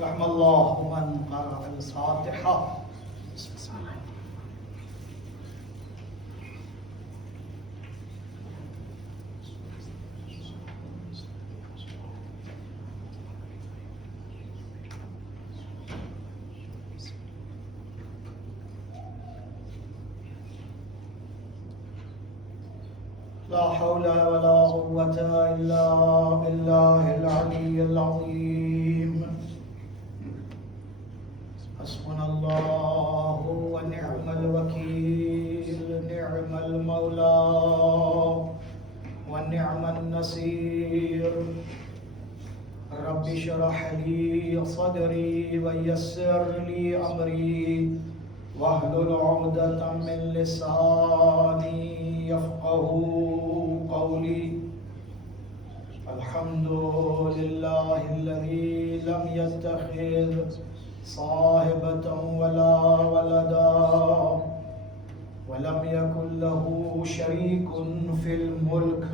رحم الله من قرأ الفاتحة. بسم الله. لا حول ولا قوة إلا بالله العلي العظيم. حسبنا الله ونعم الوكيل، نعم المولى ونعم النصير. رب اشرح لي صدري ويسر لي أمري واحلل عقدة من لساني يفقه قولي. الحمد لله الذي لم يتخذ صاحبة ولا ولدا ولم يكن له شريك في الملك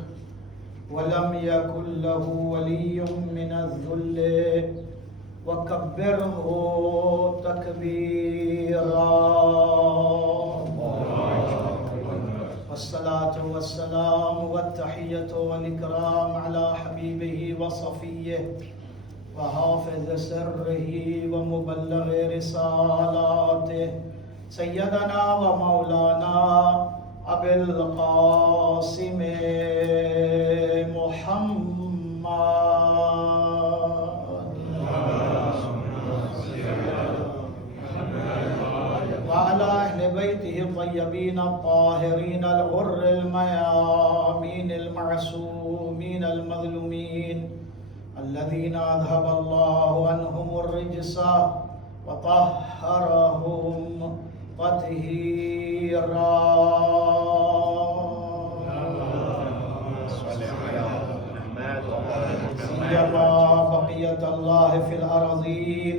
ولم يكن له ولي من الذل وكبره تكبيرا. والصلاة والسلام والتحية والإكرام على حبيبه وصفيه وحافظ سره ومبلغ رسالاته سيدنا ومولانا أبي القاسم محمد وعلى أهل بيته الطيبين الطاهرين الغر الميامين المعصومين المظلومين الذين أذهب الله عنهم الرجس وطهرهم تطهيرا. سيما بقية الله في الأرضين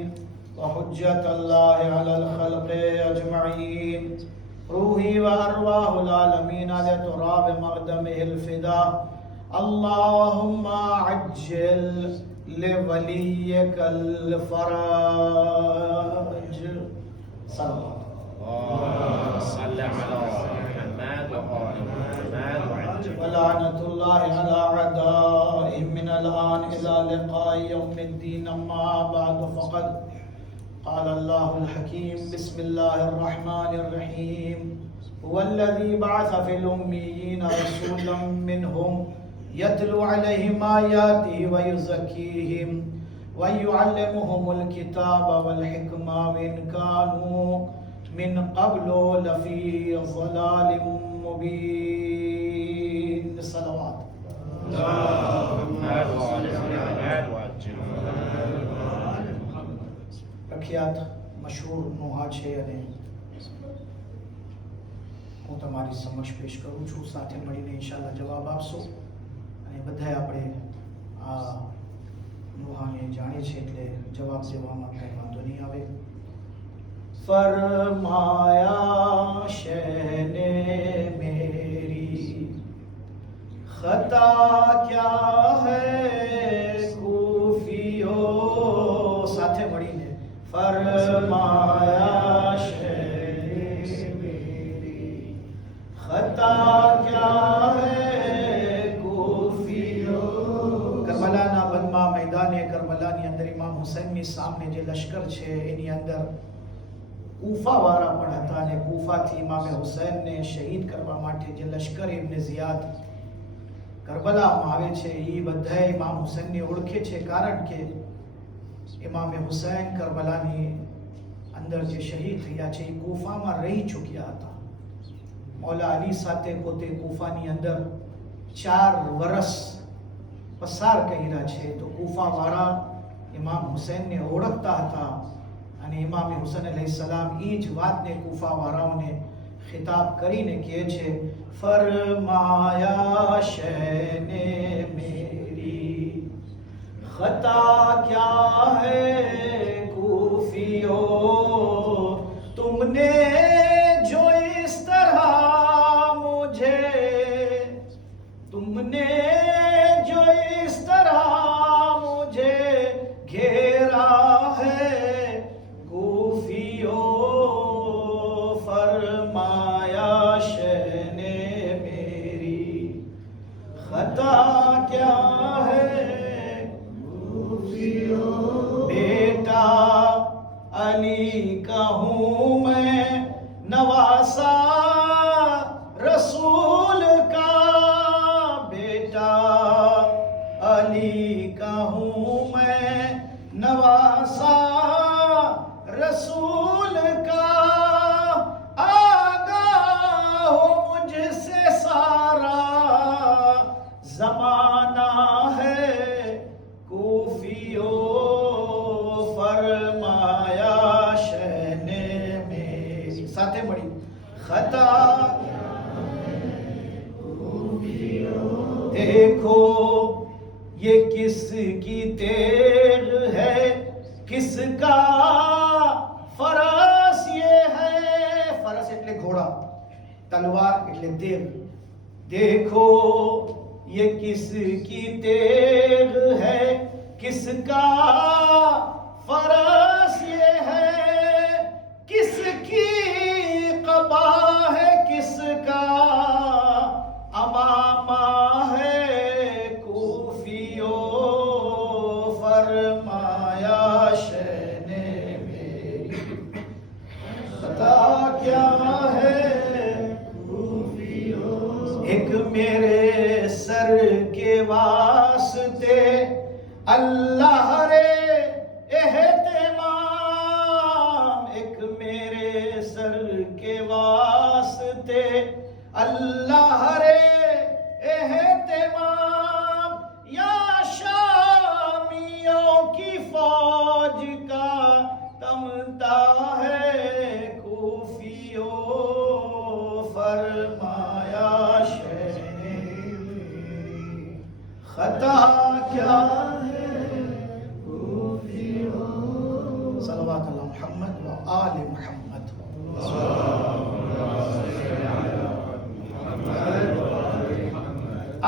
وحجة الله على الخلق أجمعين. روحي وأرواح العالمين لتراب مقدمه الفداء. اللهم عجل لوليك الفرج. صلى الله صل على محمد وآل محمد وعجل. ولعنة الله على أعدائهم من الآن إلى لقاء يوم الدين. أما بعد فقد قال الله الحكيم بسم الله الرحمن الرحيم. هو الذي بعث في الأميين رسولا منهم يتلو عليهم آياته ويزكيهم ويعلمهم الكتاب والحكمة وإن كانوا من قبل لفي ضلال مبين. صلوات પ્રખ્યાત મશહૂર નોહા છે અને હું તમારી સમક્ષ પેશ કરું છું. સાથે મળીને ઇન્શાલ્લાહ જવાબ આપશો અને બધાએ આપણે આ નોહાને જાણીએ છીએ એટલે જવાબ દેવામાં કંઈ વાંધો નહીં આવે. ફરમાયા શેને મેરી ખતા ક્યા હૈ કૂફિયો. સાથે મળીને फरमाया शे मेरी खता क्या है कूफियो. કરબલાના વનમાં મેદાને કરબલાની અંદર ઇમામ હુસૈનની સામે જે લશ્કર છે એની અંદર કૂફાવાળા પણ હતા અને કૂફાથી ઇમામ હુસૈનને શહીદ કરવા માટે જે લશ્કર ઇબ્ન ઝિયાદ કરબલામાં આવે છે એ બધા ઇમામ હુસૈનને ઓળખે છે, કારણ કે ઇમામ હુસૈન કરબલાની અંદર જે શહીદ થયા છે એ કૂફામાં રહી ચૂક્યા હતા. મૌલા અલી સાથે પોતે કૂફાની અંદર 4 વર્ષ પસાર કર્યા છે. તો કૂફાવાળા ઇમામ હુસૈનને ઓળખતા હતા અને ઇમામ હુસૈન અલૈહિસ્સલામ એ જ વાતને કૂફાવાળાઓને ખિતાબ કરીને કહે છે, ફરમાયા શેને મેરી खता क्या है कूफियों तुमने जो इस तरह मुझे तुमने जो इस तरह मुझे घेरा है अली का हूँ मैं नवासा रसूल का बेटा, अली का हूँ मैं नवासा रसूल का, आगा हो मुझसे सारा जमाना है कूफियो, फरमाया शहने में साथे मड़ी खता देखो ये किसकी तेग है, किसका फरस ये है, फरस એટલે घोड़ा, तलवार એટલે तेग, देखो ये किसकी तेग है, किसका फरस ये है, किसकी कबा है, किसका अमामा है कूफियो, फरमाया शहने मेरी पता क्या है कूफियो, एक मेरे सर के वास्ते अल्लाह रे एहतेमाम, एक मेरे सर के वास्ते अल्लाह रे एहतेमाम, या शामियों की फौज का तमता है कूफियो, फरमाया शहने में खता क्या है कूफियो। सल्लल्लाहु अलैहि मुहम्मद व आले मुहम्मद।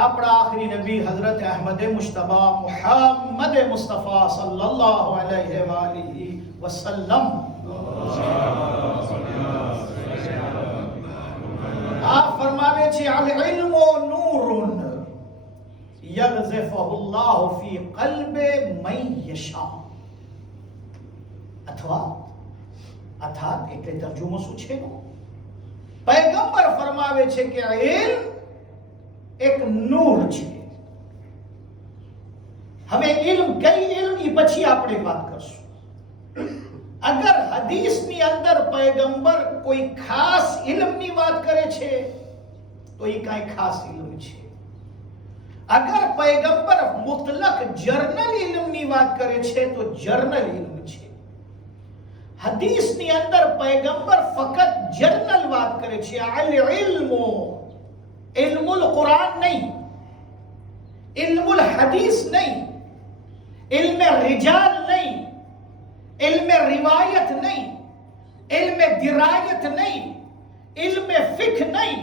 अपना आखिरी नबी हजरत अहमद मुश्तबा मुहम्मद मुस्तफ़ा सल्लल्लाहु अलैहि वालिहि वसल्लम, आप फरमावे छे अल इल्मु नूरुन यग़ज़िफुहुल्लाहु फी क़ल्बि मन यशा, अथवा अर्थात એટલે તર્જુમો શું છે, પૈગંબર ફરમાવે છે કે ઇલ્મ એક નૂર છે। હવે ઇલ્મ કઈ ઇલ્મ એ પછી આપણે વાત કરશું। અગર હદીસની અંદર પૈગંબર કોઈ ખાસ ઇલ્મની વાત કરે છે તો એ કાંઈ ખાસ ઇલ્મ છે। અગર પૈગંબર મુતલક જર્નલ ઇલ્મની વાત કરે છે તો જર્નલ ઇલ્મ છે। હદીસની અંદર પૈગંબર ફક્ત જર્નલ વાત કરે છે, અલ ઇલ્મુ इल्मुल कुरान नहीं, इल्मुल हदीस नहीं, इल्म रिजाल नहीं, इल्म रिवायत नहीं, इल्म दिरायत नहीं, इल्म फिक नहीं,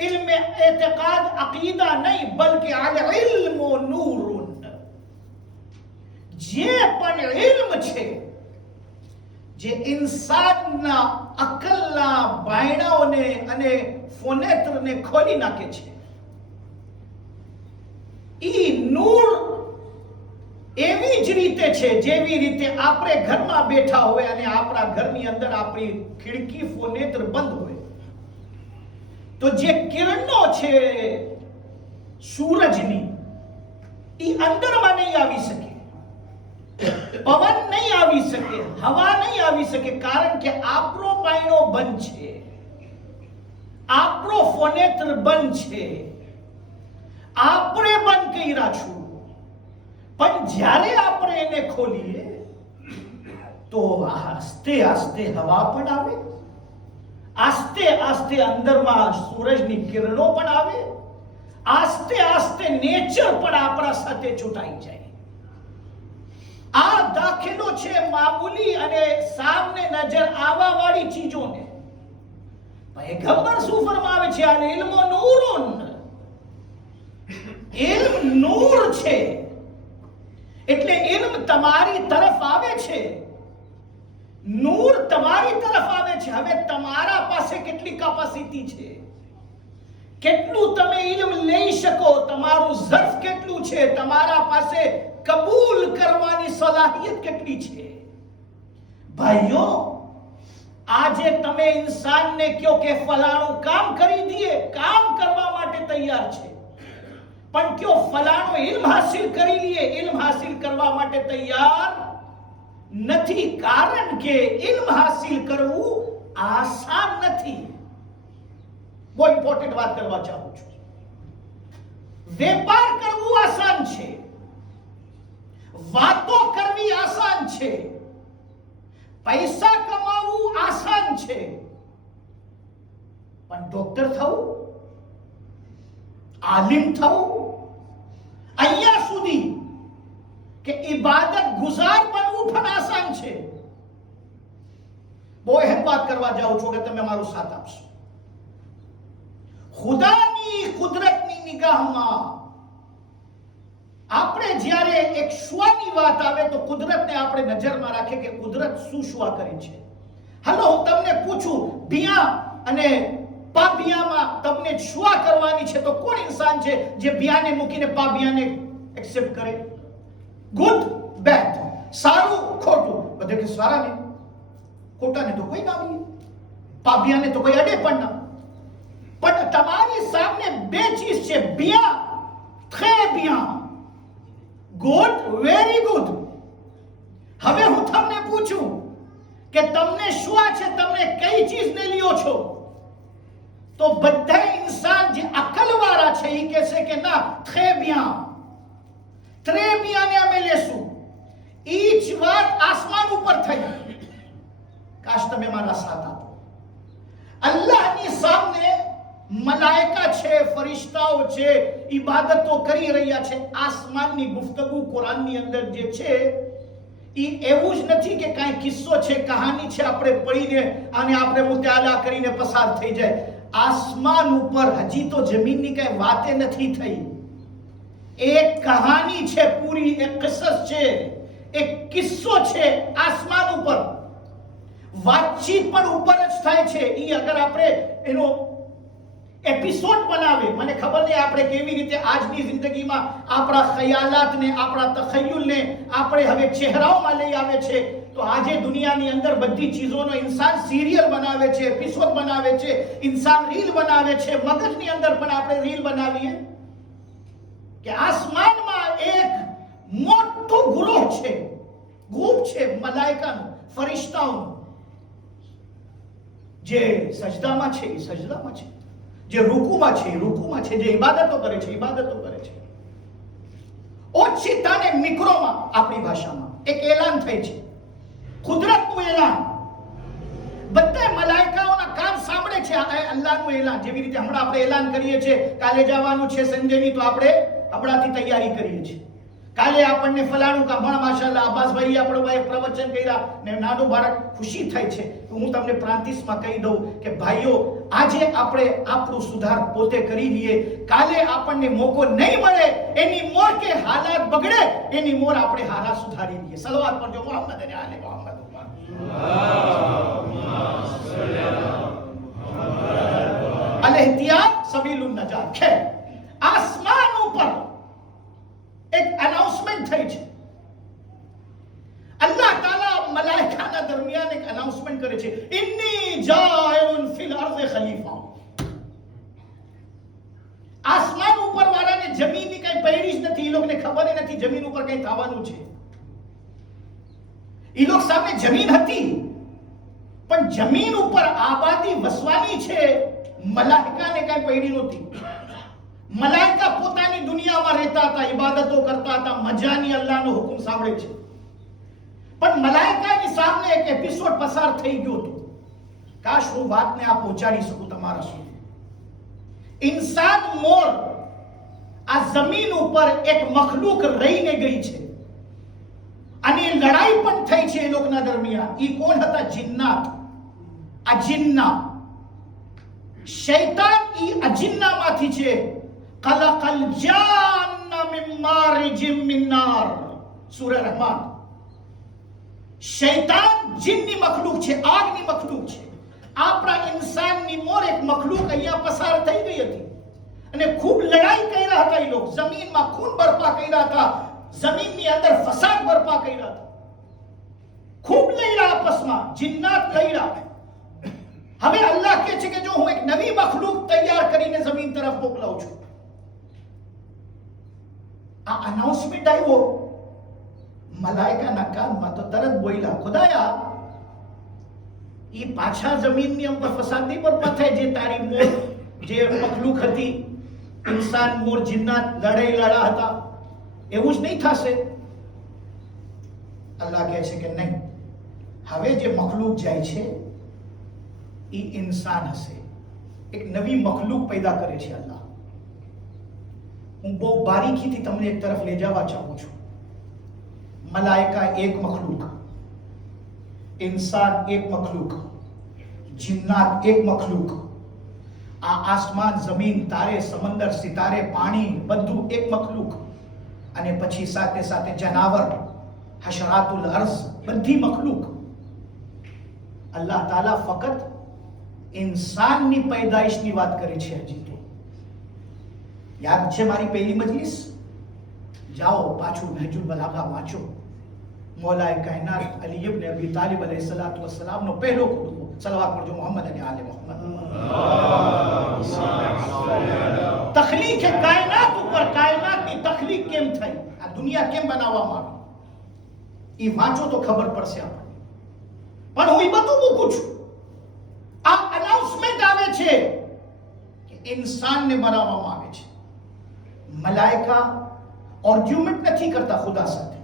इल्म एतकाद अकीदा नहीं, बल्कि अल इल्मु नूरुन, जे पण इल्म छे जे इंसानना अकलना बायणाओने अने फोनेत्रने खोली नाखे छे, ई नूर एवी ज रीते छे जेवी रीते आपणे घरमां बेठा होय अने आपणा घरनी अंदर आपणी खिड़की फोनेत्र बंद होय तो जे किरणो छे सूरजनी ई अंदरमां नहीं आवी सके, पवन नहीं आवी सके, हवा नहीं आवी सके, कारण के आपणो बायणो बंद छे, आपणो फोनेत्र बंद छे, આપણે બંધ કર્યા છું, પણ જ્યારે આપણે એને ખોલીએ તો આસ્તે આસ્તે હવા પણ આવે, આસ્તે આસ્તે અંદરમાં સૂરજની કિરણો પણ આવે, આસ્તે આસ્તે નેચર પણ આપણા સાથે ચૂંટાઈ જાય। આ દાખલો છે મામૂલી અને સામને નજર આવવા વાળી ચીજોને। પૈગંબર શું ફરમાવે છે, આ ઇલ્મો નૂરુન, ઇલ્મ નૂર છે, એટલે ઇલ્મ તમારી તરફ આવે છે, નૂર તમારી તરફ આવે છે। હવે તમારા પાસે કેટલી કેપેસિટી છે, કેટલું તમે ઇલ્મ લઈ શકો, તમારું ઝર્ફ કેટલું છે, તમારા પાસે કબૂલ કરવાની સલાહિયત કેટલી છે। ભાઈઓ, આજે તમે ઇન્સાનને કહો કે ફલાણું કામ કરી દઈએ, કામ કરવા માટે તૈયાર છે, પણ કયો ફલાણો ઇલ્મ હાસિલ કરી લઈએ, ઇલ્મ હાસિલ કરવા માટે તૈયાર નથી. કારણ કે ઇલ્મ હાસિલ કરવું આસાન નથી. બહુ ઇમ્પોર્ટન્ટ વાત કરવા ચાહું છું. વેપાર કરવું આસાન છે, વાતો કરવી આસાન છે, પૈસા કમાવવું આસાન છે, પણ ડોક્ટર થવું, આલિમ થવું, અહીંયા સુધી કે ઇબાદત ગુજાર બનવું પણ આસાન છે. બહુ એમ વાત કરવા જાઉં છું કે તમે મારો સાથ આપશો. ખુદાની કુદરતની નિગાહમાં આપણે જ્યારે એક શ્વાની વાત આવે તો કુદરતને આપણે નજરમાં રાખીએ કે કુદરત શું શ્વા કરે છે. હાલો હું તમને પૂછું, બિયા અને પાબિયામાં તમને શ્વા કરવાની છે તો કોણ ઇન્સાન છે જે બિયાને મૂકીને પાબિયાને એક્સેપ્ટ કરે? ગુડ બેડ, સારું ખોટું, બધે કે સારા ને ખોટાને તો કોઈ ના આવે, પાબિયાને તો કોઈ અડે પણ ના. પણ તમારી સામે બે ચીજ છે, બિયા, très bien, good, very good. હવે હું તમને પૂછું કે તમને શું છે, તમને કઈ ચીજને લ્યો છો? તો બધા ઇન્સાન જે અકલવાળા છે એ કહેશે કે ના, très bien, très bien ને અમે લેશું. ઈ જ વાત આસમાન ઉપર થઈ. કાશ તમે મારા સાથ આપો. અલ્લાહની સામે મલાઈકા છે, ફરિશ્તાઓ છે, ઇબાદતો કરી રહ્યા છે. આસમાનની ગુફ્તગુ કુરાનની અંદર જે છે એ એવું જ નથી કે કાંઈ કિસ્સો છે, કહાની છે, આપણે પડીને અને આપણે મુતાલા કરીને પસાર થઈ જાય. આસમાન ઉપર હજી તો જમીનની કઈ વાતે નથી થઈ. એક કહાની છે પૂરી, એક કિસ્સો છે, એક કિસ્સો છે. આસમાન ઉપર વાતચીત પણ ઉપર જ થાય છે. એ અગર આપણે એનો એપિસોડ બનાવે, મને ખબર નહીં આપણે કેવી રીતે આજની જિંદગીમાં આપણા ખ્યાલાતને, આપણા તખયુલને આપણે હવે ચહેરાઓમાં લઈ આવે છે. તો આજે દુનિયાની અંદર બધી ચીજોનો ઇન્સાન સિરિયલ બનાવે છે, એપિસોડ બનાવે છે, ઇન્સાન રીલ બનાવે છે. મગજની અંદર પણ આપણે રીલ બનાવીએ કે આસમાનમાં એક મોટો ગ્રોહ છે, ગ્રુપ છે મલાઈકાનું, ફરિશ્તાઓનું, જે સજદામાં છે એ સજદામાં છે, જે રૂકુમાં છે એ રૂકુમાં છે, જે ઇબાદતો કરે છે ઇબાદતો કરે છે. ઓછીતાને મિક્રોમાં આપણી ભાષામાં એક એલાન થઈ છે, કુદરતનું એલાન. બધા મલાઈકાઓના કાન સાંભળે છે અલ્લાહનું એલાન. જેવી રીતે હમણાં આપણે એલાન કરીએ છીએ કાલે જવાનું છે સંડેની, તો આપણે હમણાંથી તૈયારી કરીએ છીએ. કાલે આપણને ફલાણું કામ, માશાલ્લાહ અબ્બાસભાઈ આપણો ભાઈ પ્રવચન કર્યા ને નાનું બાળક ખુશી થાય છે. તો હું તમને પ્રાંતિસમાં કહી દઉં કે ભાઈઓ, આજે આપણે આપણું સુધાર પોતે કરી લઈએ. કાલે આપણને મોકો નહીં મળે એની મોર કે હાલાત બગડે એની મોર આપણે હારા સુધારી લઈએ. સલવાત પર જો મોહમ્મદ અને આલે મોહમ્મદ. અલ ઇહતિયાત સબીલુન નજાત. ખેર, આસમાન ઉપર એક અનાઉન્સમેન્ટ થઈ છે. અલ્લાહ તાલા મલાઈકાના દરમિયાન એક અનાઉન્સમેન્ટ કરે છે, ઇન્ની જાઇલુન ફિલ અર્ઝ ખલીફા. આસમાન ઉપર વાળાને જમીનની કઈ પૈડી જ નથી. એ લોકોને ખબર નથી જમીન ઉપર કઈ થવાનું છે. એ લોકો સામે જમીન હતી, પણ જમીન ઉપર આબાદી વસવાની છે. મલાઈકાને કઈ પૈડી નહોતી. મલાઈકા પોતાની દુનિયામાં રહેતા હતા, ઇબાદતો કરતા હતા, મજાની અલ્લાહનો હુકમ સાંભળે છે. પણ મલાઈકાની સામે એક એપિસોડ પસાર થઈ ગયો હતો. કાશ હું વાતને આ પહોંચાડી શકું તમારા સુધી. ઇન્સાન મોર આ જમીન ઉપર એક મખલૂક રહીને ગઈ છે અને લડાઈ પણ થઈ છે એ લોકોના દરમિયાન. એ કોણ હતા? જિન્નાત. આ જિન્ના શૈતાન ઈ અજિન્નામાંથી છે. ખલકલ જાન્ન મિન મારિજિમ મિન નાર, સૂરા રહમાન. શૈતાન જીનની મખલૂક છે, આગની મખલૂક છે. આપણા ઇન્સાનની મોર એક મખલૂક અહીંયા પસાર થઈ ગઈ હતી અને ખૂબ લડાઈ કર્યા હતા. એ લોકો જમીનમાં ખૂન બરપા કર્યા હતા, જમીનની અંદર ફસાદ બરપા કર્યા હતા, ખૂબ લડ્યા આપસમાં. જિન્નાત લઈડા. હવે અલ્લાહ કહે છે કે જો હું એક નવી મખલૂક તૈયાર કરીને જમીન તરફ મોકલાવું છું. આ અનાઉન્સમેન્ટ આવ્યો મલાઈકાના કાનમાં તો તરત બોલ્યા, ખુદાયા ઈ પાછા જમીનની ઉપર ફસાદ નહીં બરપા થાય જે તારી મોર જે મખલૂક હતી, ઇન્સાન મોર જિન્નાત લડા હતા, એવું જ નહીં થશે. અલ્લાહ કહે છે કે નહીં, હવે જે મખલૂક જાય છે એ ઇન્સાન હશે. એક નવી મખલૂક પેદા કરે છે અલ્લાહ. હું બહુ બારીકીથી તમને એક તરફ લઈ જવા ચાહું છું. મલાઈકા એક મખલૂક, इंसान एक मखलूक, जिन्नात एक मखलूक, आ आसमान जमीन तारे समंदर सितारे पानी બધું એક મખલૂક, અને પછી સાથે સાથે જનાવર હશરાતુલ અર્ઝ બધી મખલૂક. અલ્લાહ તાલા ફક્ત ઇન્સાનની પેદાઈશની વાત કરે છે. હજી તો યાદ છે મારી પહેલી મજલિસ? જાઓ પાછું નહજુલ બલાગા વાંચો. मौलाए कायनात अली इब्न अबी तालिब अलैहिस्सलातु वस्सलाम નો પહેલો ખુતબો. સલવાત પડજો મોહમ્મદ અને આલે મોહમ્મદ. તખલીક કાયનાત ઉપર, કાયનાતની તખલીક કેમ થઈ, આ દુનિયા કેમ બનાવવામાં આવી, એ વાંચો તો ખબર પડશે આપણને. પણ હું એ બધું મૂકું છું. આ અનાઉન્સમેન્ટ આવે છે કે ઇન્સાનને બનાવવામાં આવે છે. મલાઈકા આર્ગ્યુમેન્ટ નથી કરતા ખુદા સાથે,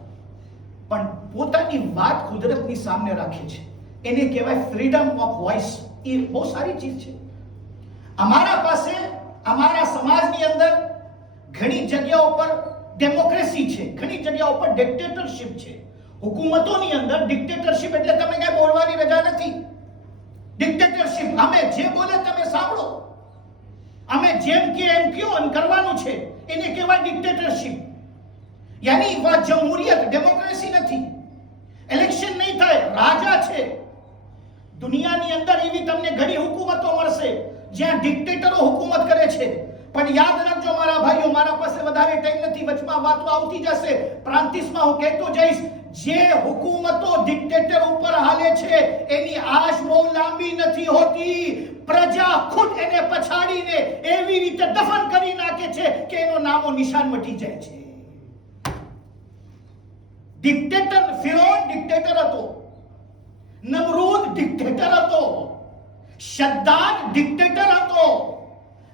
પણ પોતાની વાત કુદરતની સામે રાખે છે. એને કહેવાય ફ્રીડમ ઓફ વોઇસ. એ બહુ સારી ચીજ છે. અમારા પાસે, અમારા સમાજની અંદર ઘણી જગ્યાઓ પર ડેમોક્રેસી છે, ઘણી જગ્યાઓ પર ડિક્ટેટરશિપ છે. હુકુમતોની અંદર ડિક્ટેટરશિપ એટલે તમે કઈ બોલવાની રજા નથી. ડિક્ટેટરશિપ અમે જે બોલે તમે સાંભળો, અમે જેમ કે એમ કયો અને કરવાનું છે, એને કહેવાય ડિક્ટેટરશિપ. यानी वह जमहूरियत, डेमोक्रेसी नहीं, इलेक्शन नहीं થાય, રાજા છે. દુનિયાની અંદર એવી તમને ઘણી હુકુમતો મળશે જ્યાં ડિક્ટેટરો હુકુમત કરે છે. પણ યાદ રાખજો મારા ભાઈઓ, મારા પાસે વધારે ટાઈમ નથી, વચમાં વાતો આવતી જશે, પ્રાંતિસમાં હું કહેતો જઈશ. જે હુકુમતો ડિક્ટેટર ઉપર હાલે છે એની આશ બહુ લાંબી નથી હોતી. પ્રજા ખુદ એને પછાડીને એવી રીતે દફન કરી નાખે છે કે એનો નામો નિશાન મટી જાય છે. ડિક્ટેટર ફિરૌન ડિક્ટેટર હતો, નમરૂદ ડિક્ટેટર હતો, શદ્દાદ ડિક્ટેટર હતો.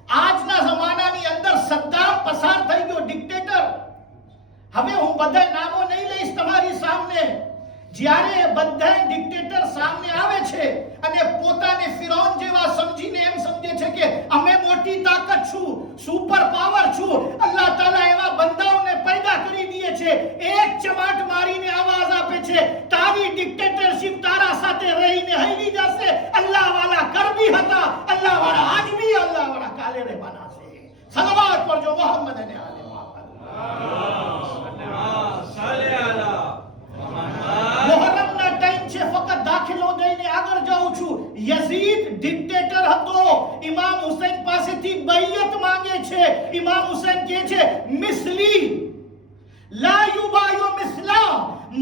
આજના જમાનાની અંદર સદ્દામ પસાર થઈ ગયો, ડિક્ટેટર. હવે હું બધા નામો નહીં લઈશ તમારી સામે. જ્યારે બધા ડિક્ટેટર સામે આવે છે અને પોતાને ફિરૌન જેવા સમજીને એમ સમજે છે કે અમે મોટી તાકાત છું, સુપર પાવર છું, અલ્લાહ તાલા એવા બંદાઓને પેદા કરી દે છે, એક ચમાટ મારીને આવાજ આપે છે તારી ડિક્ટેટરશિપ તારા સાથે રહીને હરી જશે. અલ્લાહ વાળા કર ભી હતા, અલ્લાહ વાળા આજ ભી, અલ્લાહ વાળા કાલે રહેવાના છે. સલવાત પડજો મોહમ્મદ અને આલે મોહમ્મદ. મોહરમના ટાઈમ છે, ફક્ત દાખલો દઈને આગળ જાઉં છું. યઝીદ ડિક્ટેટર હતો, ઇમામ હુસૈન પાસેથી બૈયત માંગે છે. ઇમામ હુસૈન કહે છે મિસ્લી લા યુબાયુ મિસ્લા,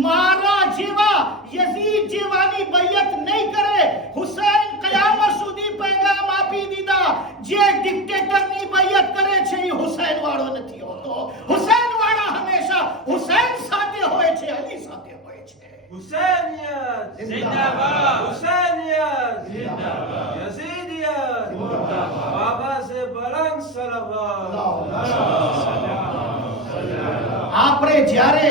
મારા જેવા યઝીદ જેવાની બૈયત નહીં કરે. હુસૈન કયામત સુધી પેગામ આપી દીધા, જે ડિક્ટેટરની બૈયત કરે છે એ હુસૈન વાળો નથી હોતો. હુસૈન વાળા હંમેશા હુસૈન સાથે હોય છે, અલી સાથે હોય છે. हुसैनियत जिंदाबाद, हुसैनियत जिंदाबाद, यजीदियत जिंदाबाद, बाबा से बुलंद सलावत. આપણે જ્યારે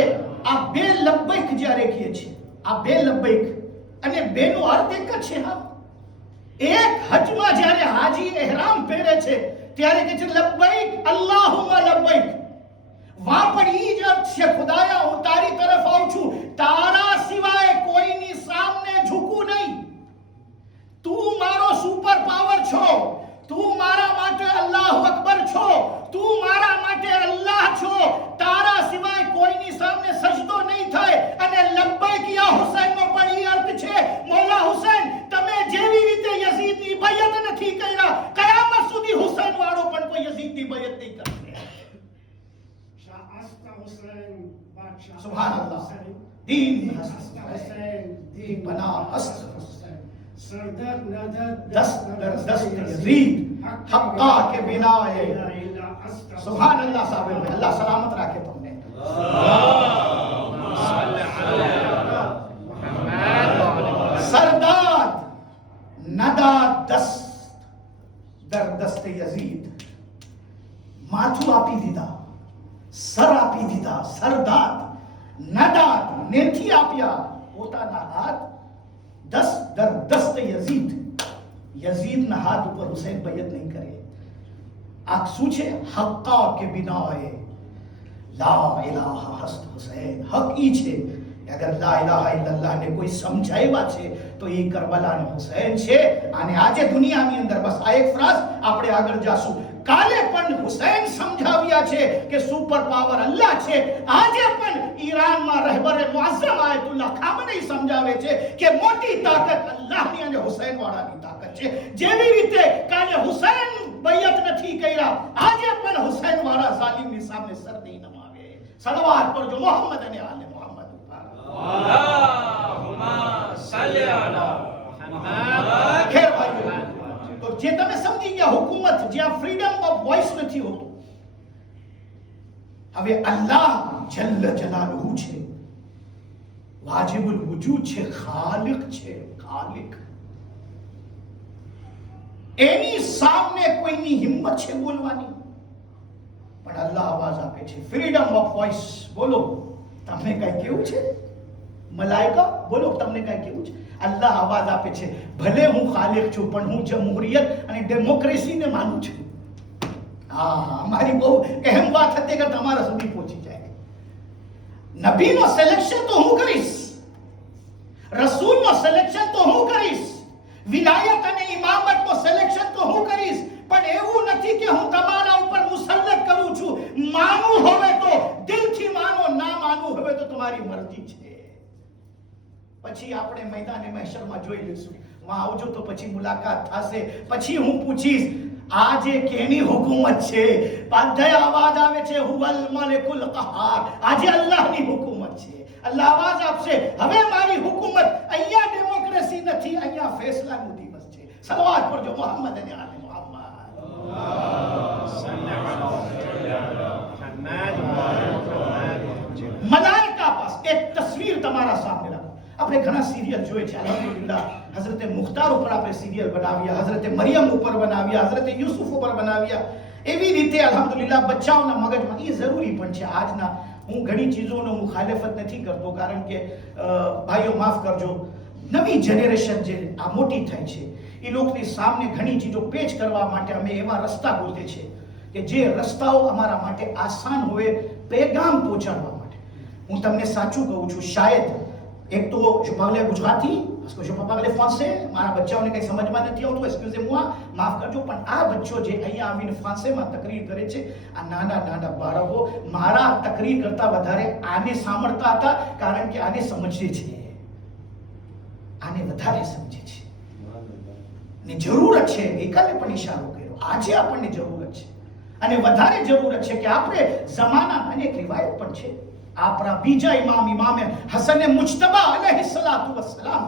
આ બે લબ્બૈક જ્યારે કહીએ છીએ, આ બે લબ્બૈક અને બેનો અર્થ એક જ છે. હા, એક હજમાં જ્યારે હાજી એહરામ પહેરે છે ત્યારે કહે છે લબ્બૈક અલ્લાહુમ્મા લબ્બૈક. વહાં પણ ઈ જ અર્થ છે, ખુદાયા હું તારી તરફ આવું છું, તારા સિવાય કોઈની સામે ઝૂકું નહીં. તું મારો સુપર પાવર છો, તું મારા માટે અલ્લાહુ અકબર છો, તું મારા માટે અલ્લાહ છો, તારા સિવાય કોઈની સામે સજદો નહીં થાય. અને લબ્બૈક યા હુસૈન નો પણ ઈ અર્થ છે, મોલા હુસૈન તમે જેવી રીતે યઝીદની બૈયત નથી કર્યા, કયામત સુધી હુસૈન વાળો પણ કોઈ યઝીદની બૈયત નહીં કરશે. सुभान अल्लाह, दीन हस्त हुसैन, दीन बना हस्त हुसैन. दस्त दर दस्त यजीद हक्का के बिना है सुभान अल्लाह साहब अल्लाह सलामत रखे तुमने सरदाद नदा दस्त दर दस्त यजीद માથું આપી દીધા સર આપી દીધા સરદાદ નદાદ નેથી આપ્યા પોતાના હાથ દસ દર દસ્ત યઝીદના હાથ ઉપર હુસૈન બૈયત નહીં કરે આ શું છે હક્કા કે બિનાએ લા ઇલાહા હસ્ત હુસૈન હક ઈ છે અગર લા ઇલાહા ઇલ્લલ્લાહ ને કોઈ સમજાવ્યા છે તો એ કરબલાનો હુસૈન છે અને આજે દુનિયાની અંદર બસ આ એક ફ્રાઝ આપણે આગળ જાશું કાલે પણ હુસૈન સમજાવ્યા છે કે સુપર પાવર અલ્લાહ છે આજે પણ ઈરાનમાં રહેબરે મુઅઝ્ઝમ આયતુલ્લાહ ખામનેઈ સમજાવે છે કે મોટી તાકાત અલ્લાહની અને હુસૈન વાળાની તાકાત છે જેવી રીતે કાલે હુસૈન બૈયત નથી કર્યા આજે પણ હુસૈન વાળા ઝાલિમની સામે સર નહીં નમાવે સલવાત પર જો મોહમ્મદ અને આલે મોહમ્મદ અલ્લાહુમ્મા સલ્લી અલા મુહમ્મદ ખેર ભાઈઓ તો જે તમે સમજી ગયા હુકુમત જ્યાં ફ્રીડમ ઓફ વોઇસ નથી હોતું હવે અલ્લાહ જલ્લ જલાલુહુ છે વાજિબુલ વજૂદ છે ખાલિક છે ખાલિક એની સામે કોઈની હિંમત છે બોલવાની પણ અલ્લાહ આવાજ આપે છે ફ્રીડમ ઓફ વોઇસ બોલો તમને કઈ કેવું છે મલાઈકા બોલો તમને કઈ કેવું છે અલ્લાહ આવાજ આપે છે ભલે હું ખાલિક છું પણ હું જમહુરિયત અને ડેમોક્રેસીને માનું છું હા અમારી બહુ અહેમ વાત હતી કે તમારા સુધી પહોંચી જાય નબીનો સિલેક્શન તો હું કરીશ રસૂલનો સિલેક્શન તો હું કરીશ વિલાયત અને ઇમામતનો સિલેક્શન તો હું કરીશ પણ એવું નથી કે હું તમારા ઉપર મુસલ્લત કરું છું માનવું હવે તો દિલથી માનો ના માનવું હવે તો તમારી મરજી છે પછી આપણે मैदान महशરમાં જોઈ લઈશું માં આવજો તો પછી મુલાકાત થશે પછી હું પૂછીશ આજે કેની હુકુમત છે બધા આવાજ આવે છે હુવલ મલિકુલ કહાર આજે અલ્લાહની હુકુમત છે અલ્લાહ આવાજ આપશે હવે મારી હુકુમત અહીંયા ડેમોક્રેસી નથી અહીંયા ફેસલાનું દિવસ છે સલવાત પર જો મોહમ્મદ અને આલે મોહમ્મદ મલાઈકા પાસ એક તસવીર તમારા સામે રાખો આપણે ઘણા સિરિયલ જોઈએ છે અલ્હમ્દુલિલ્લાહ હઝરત મુખ્તાર ઉપર આપણે સિરિયલ બનાવ્યા હઝરત મરિયમ ઉપર બનાવ્યા હઝરત યુસુફ ઉપર બનાવ્યા એવી રીતે અલ્હમ્દુલિલ્લાહ બચ્ચાઓના મગજમાં એ જરૂરી પણ છે આજના હું ઘણી ચીજોનો મુખાલફત નથી કરતો કારણ કે ભાઈઓ માફ કરજો નવી જનરેશન જે આ મોટી થઈ છે એ લોકોની સામે ઘણી ચીજો પેચ કરવા માટે અમે એવા રસ્તા ગોતે છે કે જે રસ્તાઓ અમારા માટે આસાન હોય પેગામ પહોંચાડવા માટે હું તમને સાચું કહું છું શાયદ एक तो जो पागले गुजराती उसको जो पागले फ्रांसे मारा बच्चाओं ने कई समझ में नहीं આવતું એક્સક્યુઝ moi માફ કરજો પણ આ બચ્ચો જે અહીંયા આવીને ફ્રાન્સમાં તકરીર કરે છે આ નાના નાના બાળકો મારા તકરીર કરતા વધારે આને સાંભળતા હતા કારણ કે આને સમજે છે આને વધારે સમજે છે ને જરૂરત છે ગઈકાલે પણ ઇશારો કર્યો આજે આપણને જરૂરત છે અને વધારે જરૂરત છે કે આપણે જમાના અનેક રિવાયત પણ છે આપણા બીજા ઇમામ ઇમામે હસન મુજતબા અલૈહિ સલાતુ વસ્સલામ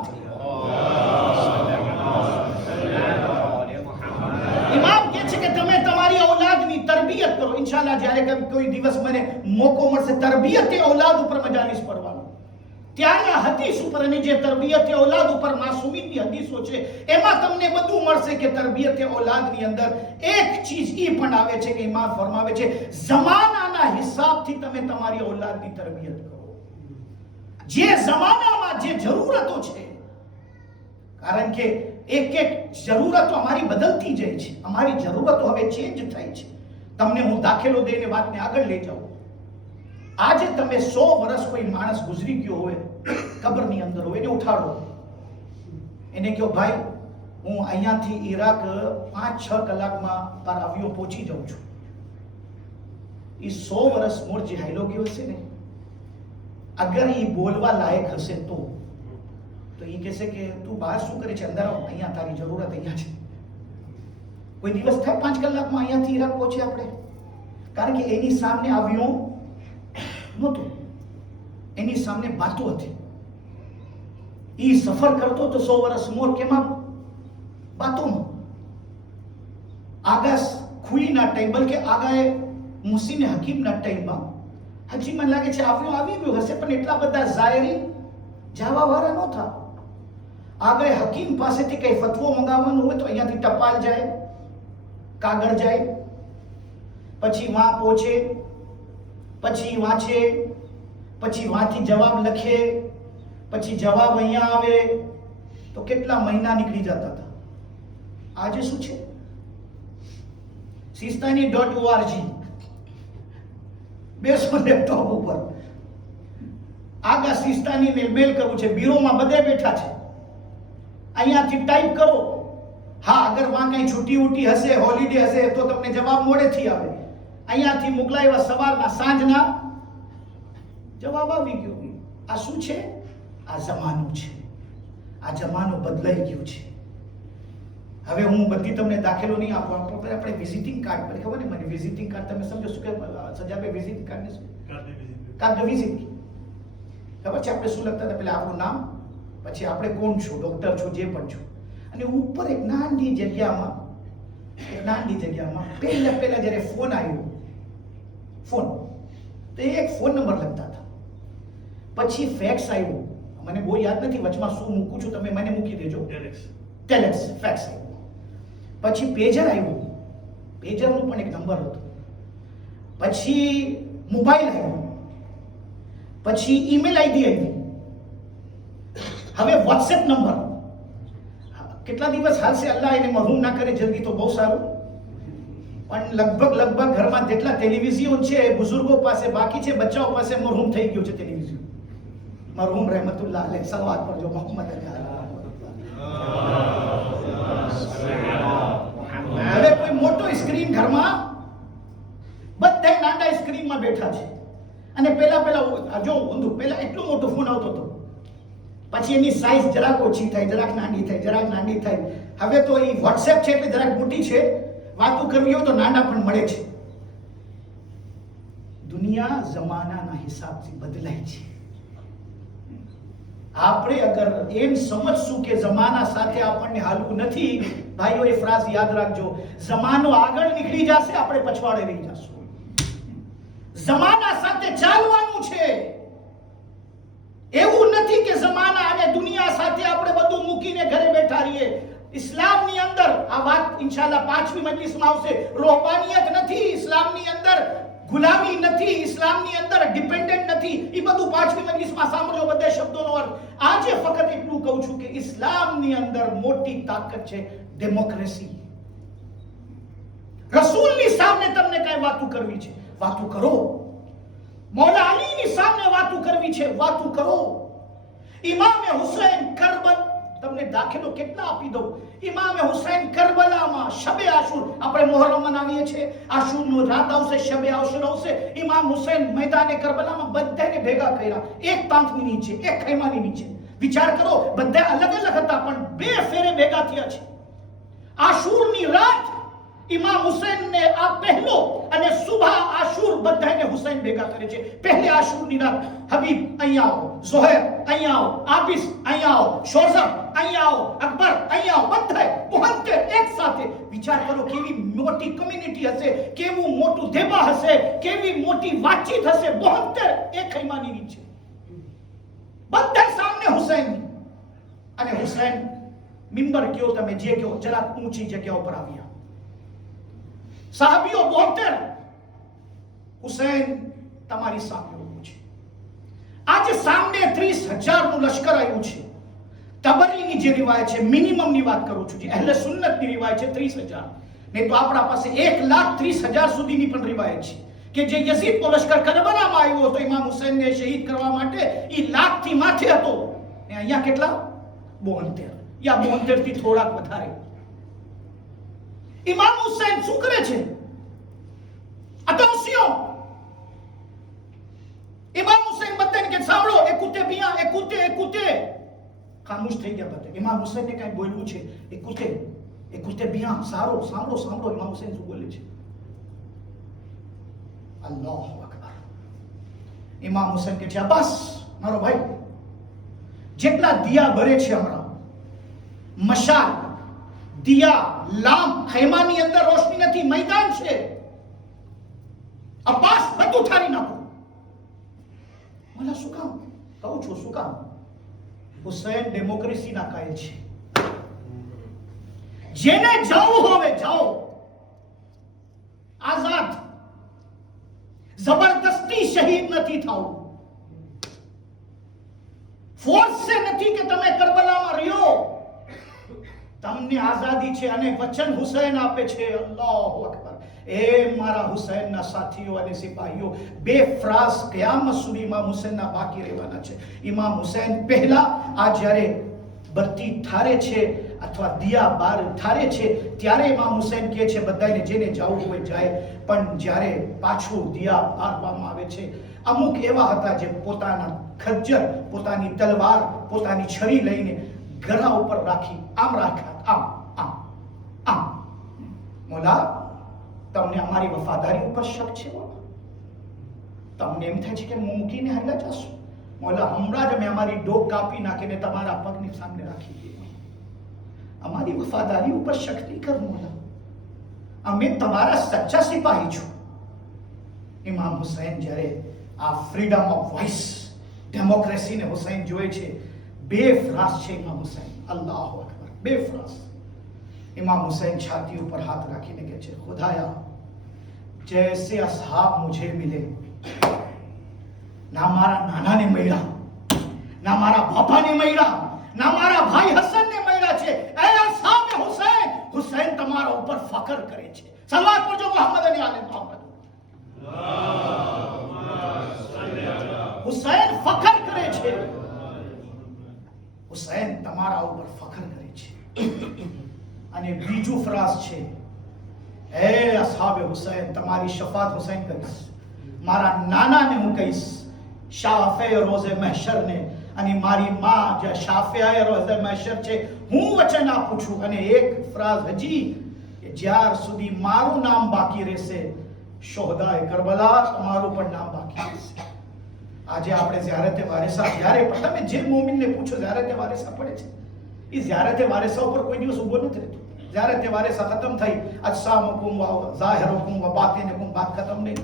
ઇમામ કહે છે કે તમે તમારી ઔલાદની તરબિયત કરો ઇન્શાઅલ્લાહ જ્યારે કોઈ દિવસ મને મોકો મળશે તરબિયતે ઔલાદ ઉપર મજાલિસ પડવાનો ત્યારે આ હદીસ ઉપર અને જે તરબિયતે ઔલાદ ઉપર માસૂમીની હદીસો છે એમાં તમને બધું મળશે કે તરબિયતે ઔલાદની અંદર એક ચીજ ઈ પણ આવે છે કે ઇમામ ફરમાવે છે જમાનાના હિસાબથી તમે તમારી ઔલાદની તરબિયત કરો જે જમાનામાં જે જરૂરતો છે કારણ કે એક એક જરૂરતો અમારી બદલતી જાય છે અમારી જરૂરતો હવે ચેન્જ થાય છે તમને હું દાખલો દઈને વાતને આગળ લઈ જાઉં આજે તમે 100 વર્ષ કોઈ માણસ ગુજરી ગયો હોય કબરની અંદર હોય એને ઉઠાડો એને કહો ભાઈ હું અહીંયાથી ઈરાક 5-6 કલાકમાં પર આવ્યો પહોંચી જાઉં છું એ 100 વર્ષ મોર જે હાઈલો ગયો હશે ને અગર એ બોલવા લાયક હશે તો એ કહેશે કે તું બહાર શું કરે છે અંદર આવ અહીંયા તારી જરૂરત અહીંયા છે કોઈ દિવસ થાય 5 કલાકમાં અહીંયાથી ઈરાક પહોંચે આપણે કારણ કે એની સામે આવ્યો નહોતું એની સામે બાતો હતી એ સફર કરતો તો 100 વર્ષ મોર કેમાં વાતોમાં આગા ખુઈના ટાઈમ, બલકે આગાએ મુસીને હકીમના ટાઈમમાં હજી મને લાગે છે આવી ગયું હશે, પણ એટલા બધા ઝાયરી જવા વાળા નહોતા. આગળ હકીમ પાસેથી કઈ ફતવો મંગાવવાનું હોય તો અહીંયાથી ટપાલ જાય, કાગળ જાય, પછી વાં પહોંચે, પછી વાંચે, પછી વાંથી જવાબ લખે, પછી જવાબ અહીંયા આવે, તો કેટલા મહિના નીકળી જતા હતા. આજે શું છે? sistani.org બેસો લેપટોપ ઉપર, આગા સિસ્તાની મેલ કરવું છે, બ્યુરોમાં બધે બેઠા છે, અહીંયાથી ટાઈપ કરો. હા, અગર વાં કઈ છૂટી ઉટી હશે, હોલિડે હશે તો તમને જવાબ મોડેથી આવે. અહીંયાથી મોકલાવ્યા સવારના, સાંજના જવાબ આવી ગયો. આ શું છે? આ જમાનો છે. આ જમાનો બદલાઈ ગયો છે. હવે હું બધી તમને દાખલો નહીં આપું, આપણે વિઝિટિંગ કાર્ડ પર, ખબર ને મને વિઝિટિંગ કાર્ડ તમે સમજો શું કે સજાબે વિઝિટિંગ કાર્ડ ને શું કાર્ડ ધ વિઝિટ ખબર છે? આપણે શું લખતા હતા? પહેલા આપણું નામ, પછી આપણે કોણ છો, ડોક્ટર છો, જે પણ છો, અને ઉપર એક નાની જગ્યામાં પહેલા જ્યારે ફોન આવ્યો, ફોન તો એક ફોન નંબર લખતા હતા. પછી ફેક્સ આવ્યો, મને બહુ યાદ નથી વચમાં શું મૂકું છું, તમે મને મૂકી દેજો. ટેલેક્સ ફેક્સ આવ્યો. પછી પેજર આવ્યું, પેજરનું પણ એક નંબર હતો. પછી મોબાઈલ આવ્યો, પછી ઈમેલ આઈડી આવી, હવે વોટ્સએપ નંબર. કેટલા દિવસ હાલશે અલ્લાહ એને મરહૂમ ના કરે જલ્દી તો બહુ સારું. પણ લગભગ ઘરમાં જેટલા ટેલિવિઝન છે બુઝુર્ગો પાસે બાકી છે, બચ્ચાઓ પાસે મરહૂમ થઈ ગયું છે ટેલિવિઝન. મરહૂમ રહેમતુલ્લાહ અલૈહ સલવાત પડજો મોહમ્મદ અલી. હવે કોઈ મોટો સ્ક્રીન ઘરમાં, બધા નાના સ્ક્રીનમાં બેઠા છે. અને પેલા જો ઊંધું, પેલા એટલો મોટો ફોન આવતો હતો, પછી એની સાઈઝ જરાક ઓછી થાય, જરાક નાની થાય. હવે તો એ વોટ્સએપ છે એટલે જરાક મોટી છે, વાતો કરવી હોય તો નાના પણ મળે છે. દુનિયા જમાનાના હિસાબથી બદલાય છે. આપણે અગર એમ સમજશું કે જમાના સાથે આપણને હાલવું નથી, ભાઈઓ એ ફ્રાઝ યાદ રાખજો, જમાનો આગળ નીકળી જશે, આપણે પછવાડે રહી જશું. જમાના સાથે ચાલવાનું છે. એવું નથી કે જમાના અને દુનિયા સાથે આપણે બધું મૂકીને ઘરે બેઠા રહીએ. ઇસ્લામની અંદર આ વાત ઇન્શાઅલ્લાહ 5મી મજલિસમાં આવશે. રોહબાનિયત નથી ઇસ્લામની અંદર, ગુલામી નથી ઇસ્લામની અંદર, ડિપેન્ડન્ટ નથી. એ બધું 5મી મજલિસમાં સાંભળજો, બધા શબ્દોનો અર્થ. આજે ફક્ત એટલું કહું છું કે ઇસ્લામની અંદર મોટી તાકાત છે ડેમોક્રેસી. રસૂલની સામે તમને કઈ વાતો કરવી છે, વાતો કરો. મૌલા અલીની સામે વાતો કરવી છે, વાતો કરો. ઇમામે હુસૈન કરબલ, તમને દાખલો કેટલા આપી દઉં. ઇમામે હુસૈન કરબલામાં શબે આશુર, આપણે મોહરમ મનાવીએ છીએ, આશુરનું રાત આવશે, શબે આશુર આવશે. ઇમામ હુસૈન મેદાને કરબલામાં બધાને ભેગા કર્યા, એક પાંખની નીચે, એક ખૈમાની નીચે. વિચાર કરો, બધા અલગ હતા પણ 2 ફેરે ભેગા થયા છે. આશુરની રાત ઇમામ હુસૈનને આ પહેલો, અને સુબહ આશુર બધાને હુસૈન ભેગા કરે છે. પહેલે આશુરની રાત હબીબ અહીંયા આવો, ઝુહૈર અહીંયા આવો, આબિસ અહીંયા આવો, શોઝબ અહીંયા આવો, અકબર અહીંયા આવો, બધા 72 એક સાથે. વિચાર કરો કેવી મોટી કમ્યુનિટી હશે, કેવું મોટું દેબા હશે, કેવી મોટી વાતચીત હશે. 72 એક ખૈમાની નીચે, બધા સામે હુસૈન. અને હુસૈન મિંબર કયો તમે જે કયો, જરાક ઊંચી જગ્યા ઉપર આવ્યા. સાહબીઓ 72, હુસૈન તમારી સામે ઊભું છે. આજે સામે 30,000 નું લશ્કર આવ્યું છે. તબરીની જે રિવાયત છે, મિનિમમની વાત કરું છું, જે અહેલે સુન્નતની રિવાયત છે 30,000, નહીં તો આપણા પાસે 1,30,000 સુધીની પણ રિવાયત છે કે જે યઝીદનો લશ્કર કરબલામાં આવ્યો હતો ઇમામ હુસૈનને શહીદ કરવા માટે, એ લાખથી માથે હતો. ને અહીંયા કેટલા? 72, યા 72 થી થોડાક વધારે. ઇમામ હુસૈન શું કરે છે? અટોસિયો. ઇમામ હુસૈન બધાને કે સાંભળો, એકુતે બિયા, એકુતે. ખામોશ થઈ ગયા બધા. ઇમામ હુસૈનને કઈ બોલવું છે, એકુતે બિયા, સાંભળો ઇમામ હુસૈન શું બોલે છે. અલ્લાહુ અકબર. ઇમામ હુસૈન કે છે, અબ્બાસ મારો ભાઈ, જેટલા દિયા બરે છે હમણાં, મશાલ દિયા, લામ, ખૈમાની અંદર રોશની નથી, મેદાન છે. અબ્બાસ બધું ઠારી નાખો. મને શું કામ કહું છું? શું કામ? હુસૈન ડેમોક્રેસીના કાયલ છે. જેને જવું હોવે જાઓ, આઝાદ. જબરદસ્તી શહીદ નથી થવું. ફોર્સ સે નથી કે તમે કરબલામાં રહ્યો. તમને આઝાદી છે અને વચન હુસૈન આપે છે. અલ્લાહુ અકબર. એ મારા હુસૈનના સાથીઓ અને સિપાહીઓ, બે ફ્રાઝ કયામત સુધી ઇમામ હુસૈનના બાકી રહેવાના છે. ઇમામ હુસૈન પહેલા આ જ્યારે બત્તી ઠારે છે અથવા દિયા બાર ઠારે છે ત્યારે ઇમામ હુસૈન કહે છે બધાને જેને જવું હોય જાય. પણ જ્યારે પાછું દિયા બારવામાં આવે છે, અમુક એવા હતા જે પોતાના ખજ્જર, પોતાની તલવાર, પોતાની છરી લઈને ગળા ઉપર રાખી આમ રાખ્યા, આમ આમ આમ. મોલા, તમને અમારી વફાદારી ઉપર શક છે? તમને એમ થાય છે કે મૂકીને હાલ્યા જશો? મોલા, હમણાં જ અમે અમારી ડોક કાપી નાખીને તમારા પગની સામે રાખી દીધી. અમારી વફાદારી ઉપર શક નહીં કર મોલા. અમે તમારા સચ્ચા સિપાહી છું. ઇમામ હુસૈન જ્યારે આ ફ્રીડમ ઓફ વોઇસ, ડેમોક્રેસીને હુસૈન જોઈ છે, બે ફ્રાઝ છે ઇમામ હુસૈન. અલ્લાહુ અકબર. બે ફ્રાઝ. इमाम हुसैन छाती ऊपर हाथ રાખીને કહે છે, ખુદાયા, जैसे असहाब मुझे मिले, ना मारा नाना ने મળ્યા, ના મારા બાપા ને મળ્યા, ના મારા ભાઈ હસન ને મળ્યા છે. એ અસહાબ હુસૈન, હુસૈન તમારા ઉપર ફખર કરે છે. સલવાત પડજો મોહમ્મદ અને આલે મોહમ્મદ. હુસૈન ફખર કરે છે. હુસૈન તમારા ઉપર ફખર કરે છે. અને બીજું ફરાઝ છે, એ અસહાબે હુસૈન, તમારી શફાત હુસૈન કરીશ. મારા નાનાને હું કહીશ શાફે રોઝે મહેશર ને, અને મારી માં જે શાફિયાએ રોઝે મહેશર છે, હું વચન આપું છું. અને એક ફરાઝ હજી, જ્યાર સુધી મારું નામ બાકી રહેશે, શોહદાએ કરબલા તમારું પણ નામ બાકી રહેશે. આજે આપણે ઝિયારતે વારિસા, જ્યારે પણ તમે જે મોમિનને પૂછો ઝિયારતે વારિસા પડે છે, એ ઝિયારતે વારિસા ઉપર કોઈ દિવસ ઊભો નથી રહેતો. ઝિયારતે વારિસા ખતમ થઈ, અજસામુકુમ વ ઝાહિરુકુમ વ બાતિનુકુમ, બાત ખતમ નહીં.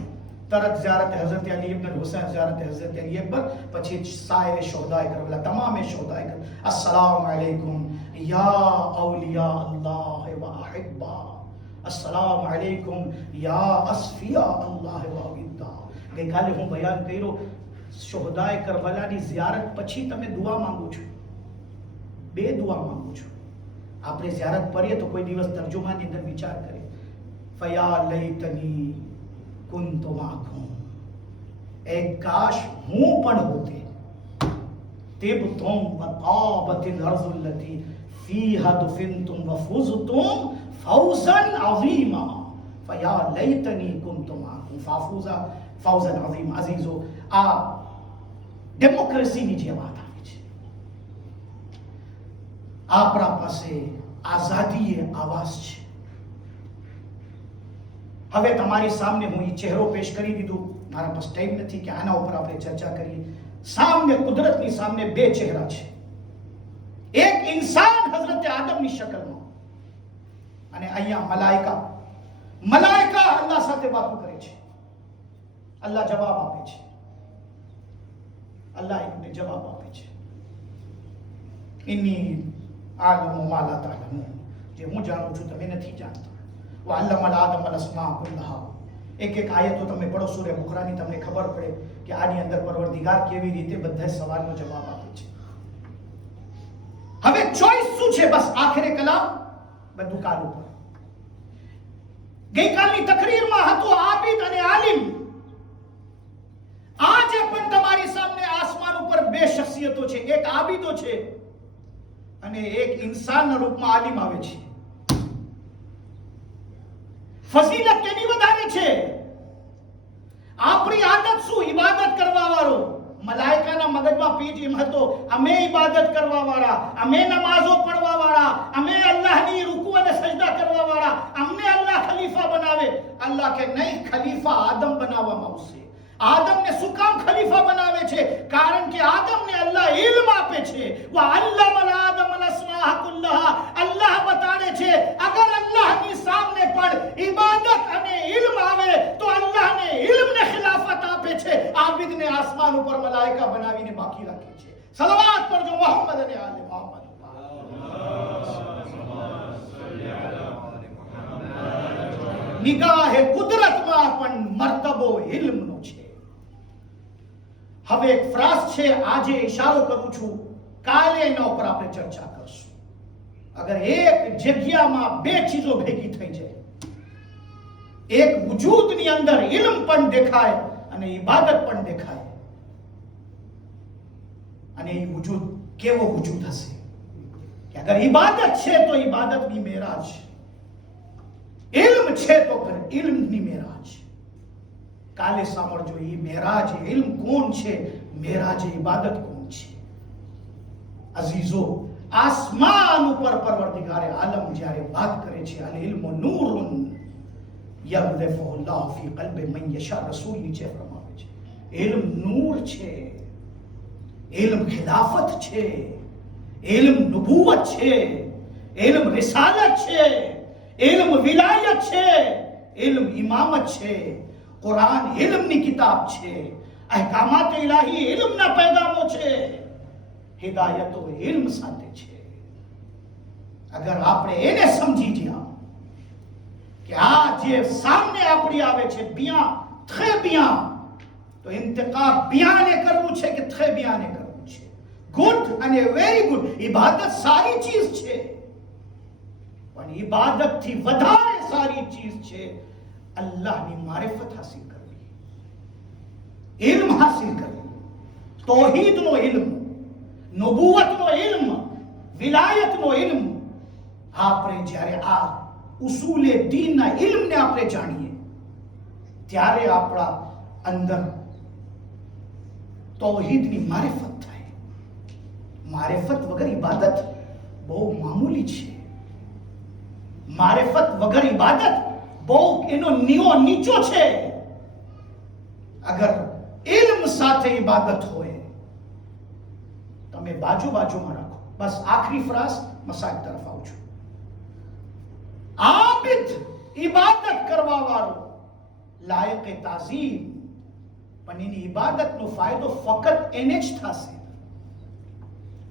તરત ઝિયારતે હઝરત અલી ઇબ્ન હુસૈન, ઝિયારતે હઝરત અલી અકબર, પછી સાયરે શોહદાએ કરબલા, તમામે શોહદાએ કરબલા. અસ્સલામુ અલૈકુમ યા અવલિયા અલ્લાહ વ અહિબ્બા, અસ્સલામુ અલૈકુમ યા અસ્ફિયા અલ્લાહ વ અવિદ્દા. ગઈકાલે હું બયાન કર્યો, શોહદાએ કરબલાની ઝિયારત પછી તમે દુઆ માંગો છો, બે દુઆ માંગુ છું. આપણે ઝિયારત કરીએ તો કોઈ દિવસ તર્જુમાની અંદર વિચાર કરીએ, ફયા લૈતની કુંતુ માકુમ, એ કાશ હું પણ હોતે, તિબતુમ વ તાબતિલ અર્ઝુલ લતી ફીહા દુફિનતુમ વ ફુઝતુમ ફૌઝન અઝીમા, ફયા લૈતની કુંતુ માકુમ ફૌઝન અઝીમ. અઝીઝો, આ ડેમોક્રેસીની જે વાત આવે છે, આપણા પાસે આઝાદી એ આવાસ છે. હવે તમારી સામે હું એ ચહેરો પેશ કરી દીધું, મારા પાસે ટાઈમ નથી કે આના ઉપર આપણે ચર્ચા કરીએ. સામે કુદરતની સામે બે ચહેરા છે. એક ઇન્સાન હઝરત આદમની શકલમાં, અને અહીંયા મલાઈકા. મલાઈકા અલ્લાહ સાથે વાતો કરે છે, અલ્લાહ જવાબ આપે છે. અલ્લાહ એમને જવાબ આપે છે, ઇન્ની આલમુ મા લા તાલમૂન, જે હું જાણું છું તમે નથી જાણતા. વ અલ્લમલ આદમલ અસ્મા કુલ્લહા. એક એક આયતો તમે પડો સૂરે બુખરાની, તમને ખબર પડે કે આની અંદર પરવરદિગાર કેવી રીતે બધા સવાલનો જવાબ આપે છે. હવે ચોઈસ શું છે? બસ આખરે કલામ બધું કાલ ઉપર. ગઈકાલની તકરીરમાં હતું આબિદ અને આલિમ. આજે પણ તમારી સામે આસમાન ઉપર બે શખ્સિયતો છે, એક આબિદો છે અને એક ઇન્સાનના રૂપમાં આલિમ આવે છે. ફઝીલત કેની વધારે છે? આપણી આદત શું? ઇબાદત કરવા વાળો. મલાઈકાના મગજમાં પીજ એમ હતો, અમે ઇબાદત કરવા વાળા, અમે નમાઝો પડવા વાળા, અમે અલ્લાહની રૂકુ અને સજદા કરવા વાળા, અમને અલ્લાહ ખલીફા બનાવે. અલ્લાહ કે નહીં, ખલીફા આદમ બનાવવામાં આવશે. આદમને શું કામ ખલીફા બનાવે છે? કારણ કે આદમને અલ્લાહ ઇલ્મ આપે છે. વ અલ્લમલ આદમલ અસ્માહ કુલ્લહા. અલ્લાહ બતાડે છે નિગાહે કુદરતમાં પણ મર્તબો ઇલ્મનો છે. હવે એક ફ્રાસ છે, આજે ઇશારો કરું છું, કાલે એના ઉપર આપણે ચર્ચા કરશું. અગર એક જગ્યામાં બે ચીજો ભેગી થઈ જાય, એક વજૂદની અંદર ઇલ્મ પણ દેખાય અને ઇબાદત પણ દેખાય, અને એ વજૂદ કેવો વજૂદ હશે કે અગર ઇબાદત છે તો ઇબાદતની મેરાજ, ઇલ્મ છે તો ફિર ઇલ્મની મેરાજ. કાલે સાંભળજો, એ મેરાજ ઇલ્મ કોણ છે, મેરાજ ઇબાદત કોણ છે. અઝીઝો, આસમાન ઉપર પરવરદિગારે આલમ જ્યારે વાત કરે છે, અલ ઇલ્મુ નૂરુન યબદફુ અલ્લાહ ફી કલ્બિ મન યશા, રસૂલ નીચે ફરમાવે છે, ઇલ્મ નૂર છે, ઇલ્મ ખિલાફત છે, ઇલ્મ નબુવત છે, ઇલ્મ રિસાલત છે, ઇલ્મ વિલાયત છે, ઇલ્મ ઇમામત છે. કુરાન ઇલ્મની કિતાબ છે, અહેકામાત ઇલાહી ઇલ્મના પૈગામો છે, હિદાયતો ઇલ્મ સાથે છે. અગર આપણે એને સમજી ગયા કે આ જે સામે આપણી આવે છે બિયાં, થે બિયાં, તો ઇન્તકાબ બિયાને કરવું છે કે થે બિયાને કરવું છે. ગુડ અને વેરી ગુડ, ઇબાદત સારી ચીજ છે, પણ ઇબાદતથી વધારે સારી ચીજ છે અલ્લાહની મારિફત હાસિલ કરવી, ઇલ્મ હાસિલ કરવી, તૌહીદનો ઇલ્મ, નબુવતનો ઇલ્મ, વિલાયતનો ઇલ્મ. આપણે જ્યારે આ ઉસૂલે દીનના ઇલ્મને આપણે જાણીએ ત્યારે આપણા અંદર તૌહીદની મારિફત થાય. મારિફત વગર ઇબાદત બહુ મામૂલી છે. મારિફત વગર ઇબાદત બહુ એનો નીચો છે. અગર ઇલ્મ સાથે ઇબાદત હોય, તમે બાજુમાં રાખો. બસ આખરી ફ્રાસ, મસાજ તરફ આવું છું. આબિદ, ઇબાદત કરવા વાળો, લાયક તાઝીમ, પણ એની ઇબાદતનો ફાયદો ફક્ત એને જ થશે.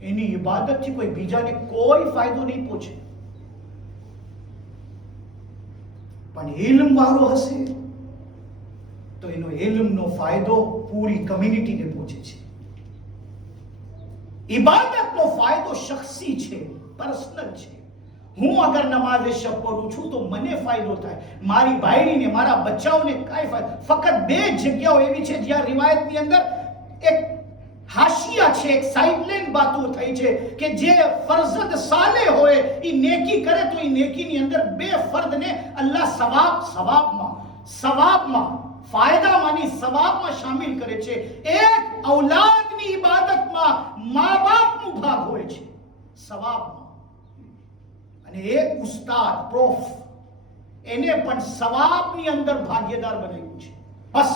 એની ઇબાદતથી કોઈ બીજાને કોઈ ફાયદો નહીં પહોંચે. પણ ઇલ્મ વાળો હશે તો એનો ઇલ્મનો ફાયદો પૂરી કમ્યુનિટીને પહોંચે છે. ઇબાદતનો ફાયદો શખ્સી છે, પર્સનલ છે. હું અગર નમાઝે શબ પઢું છું તો મને ફાયદો થાય, મારી બાયડીને, મારા બચ્ચાઓને કાંઈ ફાયદો. ફક્ત બે જગ્યાઓ એવી છે જ્યાં રિવાયતની અંદર એક હાશિયા છે, એક સાઇડલાઇન વાતો થઈ છે કે જે ફરઝદ સાલે હોય એ નેકી કરે તો એ નેકીની અંદર બે ફર્દને અલ્લાહ સવાબમાં ફાયદામાંની સવાબમાં શામિલ કરે છે. એક ઔલાદની ઇબાદતમાં મા બાપનો ભાગ હોય છે સવાબમાં, અને એક ઉસ્તાદ, પ્રોફ, એને પણ સવાબની અંદર ભાગીદાર બનાવ્યું છે. બસ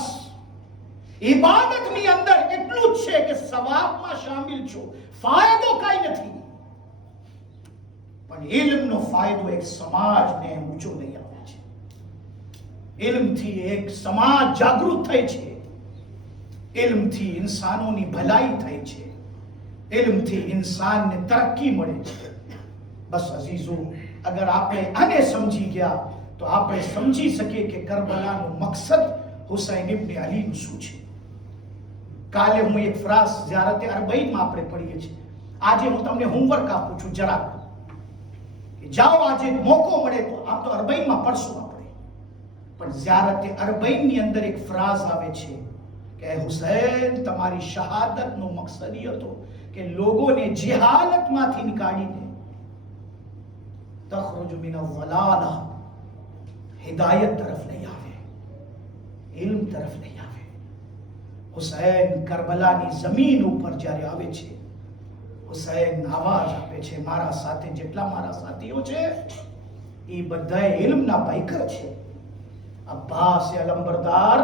ઇબાદતની અંદર એટલું જ છે કે સવાબમાં શામિલ છો, ફાયદો કાંઈ નથી. પણ ઇલ્મનો ફાયદો એક સમાજને ઊંચો લઈ આવે છે. ઇલ્મથી એક સમાજ જાગૃત થાય છે, ઇલ્મથી ઇન્સાનોની ભલાઈ થાય છે, ઇલ્મથી ઇન્સાનને તરક્કી મળે છે. બસ અઝીઝો, અગર આપણે આને સમજી ગયા તો આપણે સમજી શકીએ કે કરબલાનો મકસદ હુસૈન ઇબ્ન અલીનું શું છે. કાલે હું એક ફ્રાસ ઝિયારતે અરબઈનમાં આપણે પઢીએ છીએ. આજે હું તમને હોમવર્ક આપું છું જરાક, કે જાઓ આજે મોકો મળે તો આમ તો અરબઈનમાં પડશું આપણે, પણ ઝિયારતે અરબઈની અંદર એક ફ્રાસ આવે છે કે હુસૈન, તમારી શહાદતનો મકસદ એ હતો કે લોકોને જહાલતમાંથી નીકાળીને તખરુજ મિન અલ-ઝલાલા, હિદાયત તરફ લઈ આવે, ઇલ્મ તરફ લઈ આવે. હુસૈન કરબલાની જમીન ઉપર જ્યારે આવે છે, હુસૈન આવાજ આપે છે, મારા સાથે જેટલા મારા સાથીઓ છે એ બધા ઇલ્મના પૈકર છે. અબ્બાસ અલંબરદાર